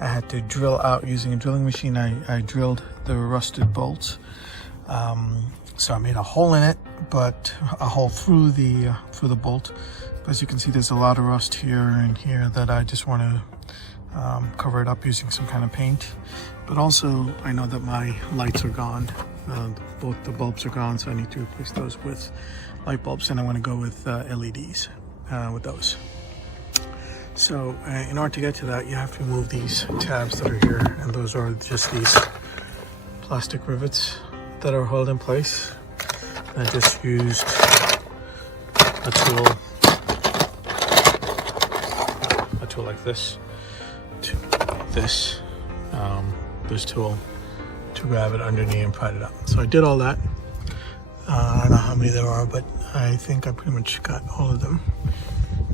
I had to drill out using a drilling machine. I drilled the rusted bolts. So I made a hole in it, but a hole through the bolt. But as you can see, there's a lot of rust here and here that I just want to cover it up using some kind of paint. But also, I know that my lights are gone. Both the bulbs are gone, so I need to replace those with light bulbs, and I want to go with LEDs with those. So in order to get to that, you have to remove these tabs that are here, and those are just these plastic rivets that are held in place. I just used a tool like this tool to grab it underneath and pry it up. So I did all that. I don't know how many there are, but I think I pretty much got all of them.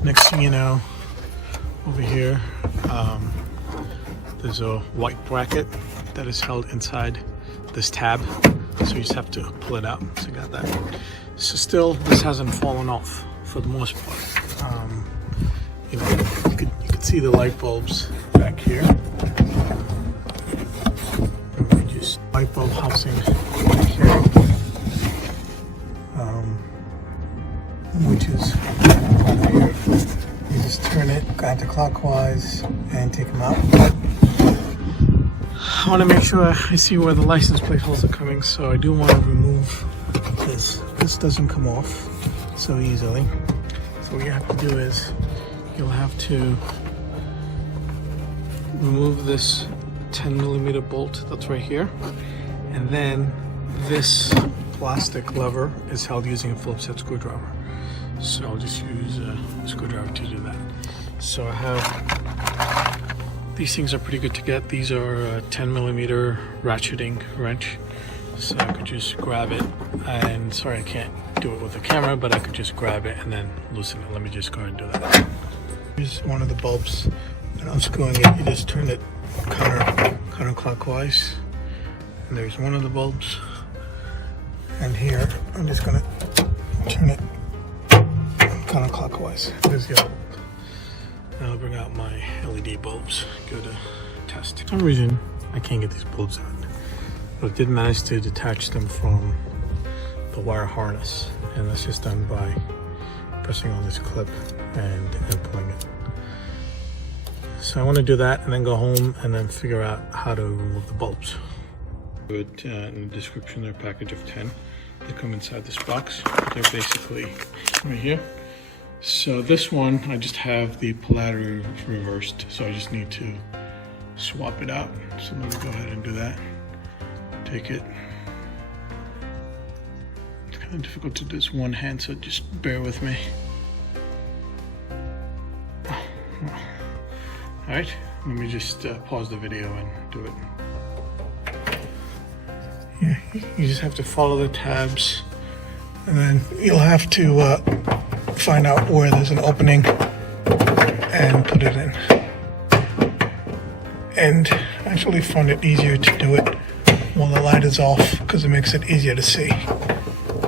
Next thing you know, over here, there's a white bracket that is held inside this tab. So you just have to pull it out. So I got that. So still, this hasn't fallen off for the most part. You could see the light bulbs back here. Just light bulb housing back here, which is right here. You just turn it counterclockwise and take them out. I want to make sure I see where the license plate holes are coming, so I do want to remove this. This doesn't come off so easily. So what you have to do is you'll have to remove this 10mm bolt that's right here, and then this plastic lever is held using a Phillips head screwdriver. So I'll just use a screwdriver to do that. So I have, these things are pretty good to get. These are a 10mm ratcheting wrench. So I could just grab it, and sorry I can't do it with the camera, but I could just grab it and then loosen it. Let me just go ahead and do that. Here's one of the bulbs, and unscrewing it, you just turn it counterclockwise. And there's one of the bulbs. And here, I'm just gonna turn it counterclockwise. There's the other bulb. Now I'll bring out my LED bulbs, go to test. For some reason, I can't get these bulbs out. But I did manage to detach them from the wire harness. And that's just done by pressing on this clip and pulling it. So I want to do that and then go home and then figure out how to remove the bulbs. Put in the description, they're a package of 10. They come inside this box. They're basically right here. So this one, I just have the polarity reversed, so I just need to swap it out. So let me go ahead and do that. Take it. It's kind of difficult to do this one hand, so just bear with me. All right, let me just pause the video and do it. Yeah, you just have to follow the tabs, and then you'll have to find out where there's an opening and put it in. And I actually find it easier to do it while the light is off because it makes it easier to see.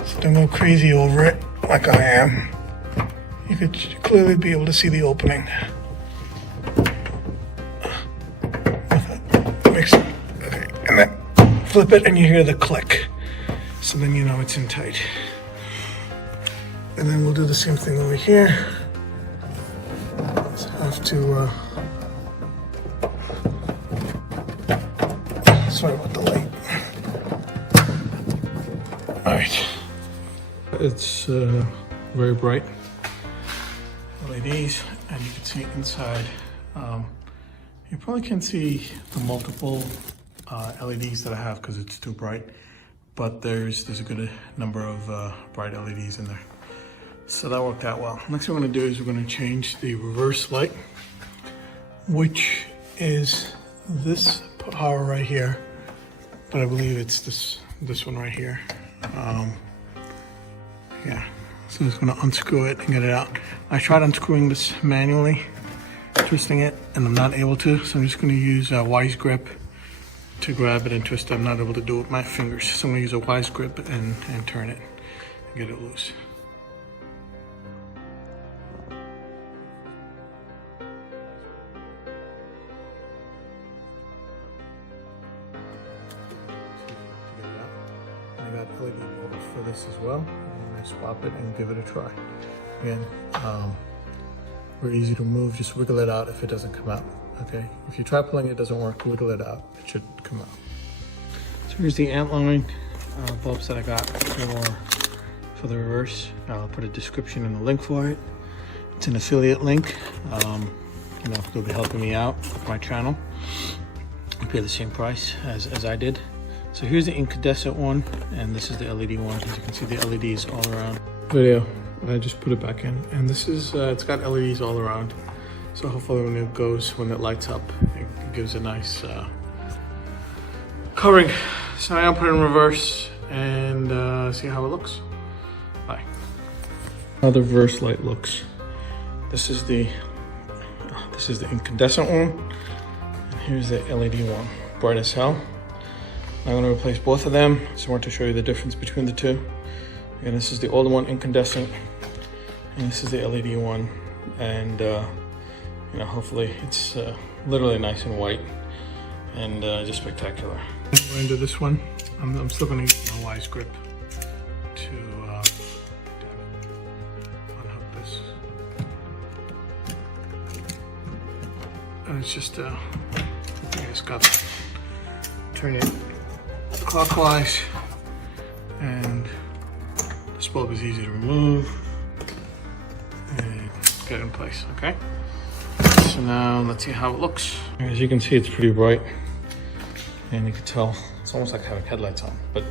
So don't go crazy over it like I am. You could clearly be able to see the opening. Okay, and then flip it and you hear the click. So then you know it's in tight. And then we'll do the same thing over here. Just have to, sorry about the light. All right. It's very bright. LEDs, and you can see inside. You probably can't see the multiple LEDs that I have because it's too bright, but there's a good number of bright LEDs in there. So that worked out well. Next thing we're going to do is we're going to change the reverse light, which is this power right here, but I believe it's this one right here. Yeah, so I'm just going to unscrew it and get it out. I tried unscrewing this manually, twisting it, and I'm not able to, so I'm just going to use a wise grip to grab it and twist it. I'm not able to do it with my fingers, so I'm going to use a wise grip and turn it and get it loose. got LED bulbs for this as well. I'm gonna swap it and give it a try. Again, very easy to remove. Just wiggle it out if it doesn't come out. Okay, if you try pulling it doesn't work, wiggle it out. It should come out. So here's the antline bulbs that I got for the reverse. I'll put a description and a link for it. It's an affiliate link. You know, they'll be helping me out with my channel. I pay the same price as I did. So here's the incandescent one, and this is the LED one. As you can see, the LEDs all around. Video. I just put it back in, and this is it's got LEDs all around. So hopefully when it lights up, it gives a nice covering. So now I'll put it in reverse and see how it looks. Bye. How the reverse light looks. This is the incandescent one, and here's the LED one. Bright as hell. I'm going to replace both of them. So I want to show you the difference between the two. And this is the older one, incandescent, and this is the LED one. And you know, hopefully it's literally nice and white and just spectacular. We're into this one. I'm still going to use my wise grip to unhook this. And it's just I just got to turn it clockwise, and this bulb is easy to remove and get in place. Okay. So now let's see how it looks. As you can see, it's pretty bright, and you can tell it's almost like having headlights on, but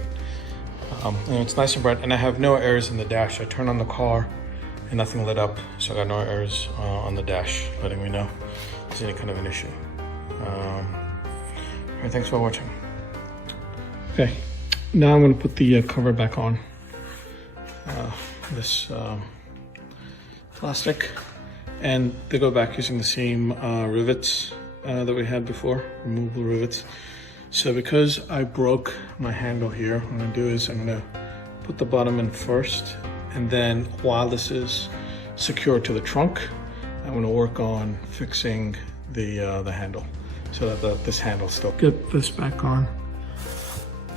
and it's nice and bright, and I have no errors in the dash. I turned on the car and nothing lit up, so I got no errors on the dash, letting me know if there's any kind of an issue. All right, thanks for watching. Okay, now I'm going to put the cover back on this plastic. And they go back using the same rivets that we had before, removable rivets. So because I broke my handle here, what I'm gonna do is I'm gonna put the bottom in first, and then while this is secured to the trunk, I'm gonna work on fixing the handle so that this handle still. Get this back on.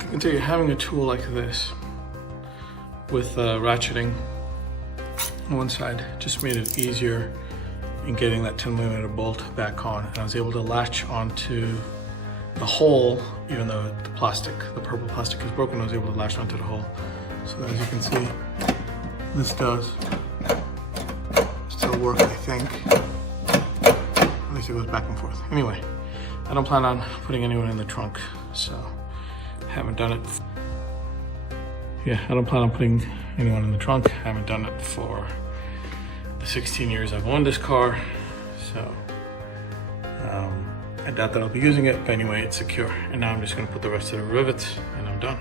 You can tell you're having a tool like this with ratcheting on one side just made it easier in getting that 10mm bolt back on, and I was able to latch onto the hole, even though the purple plastic is broken. I was able to latch onto the hole. So as you can see, this does still work, I think. At least it goes back and forth. Anyway, I don't plan on putting anyone in the trunk, so I haven't done it. Yeah, I don't plan on putting anyone in the trunk. I haven't done it for the 16 years I've owned this car, so I doubt that I'll be using it, but anyway, it's secure. And now I'm just gonna put the rest of the rivets and I'm done.